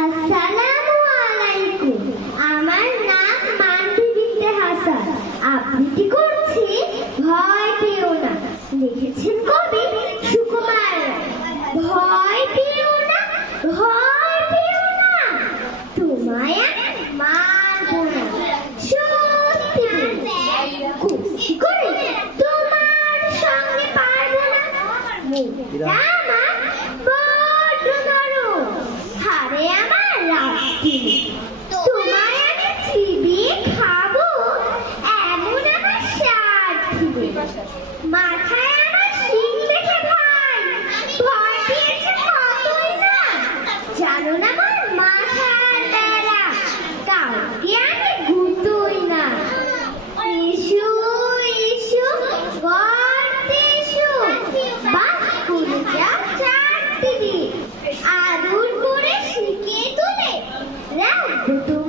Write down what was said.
আসসালামু আলাইকুম। আমার নাম মান্টি বিনতে হাসান। আবৃত্তি করছি ভয় পেও না। লিখেছেন কবি সুকুমার রায়। ভয় পেও না, ভয় পেও না, তোমায় আমি মারবো না। সত্যি বলছি, করে তোমার সঙ্গে পারবো না। মুখটা আমার বড্ড নরম, হারে আমার রাত্রি। তোমায় আমি চিবিয়ে খাবো, এমন আমার স্বার্থী। মাথায় আমার শিং দেখে ভাই ভয় পেয়েছে কতই না। জানো না আমার মাথার বেলা, কাউকে আমি গুটোই না। এসো এসো গর্তে এসো, বাস করে যাও চারদিকে। আদর করে শিখিয়ে তুলে রাখবো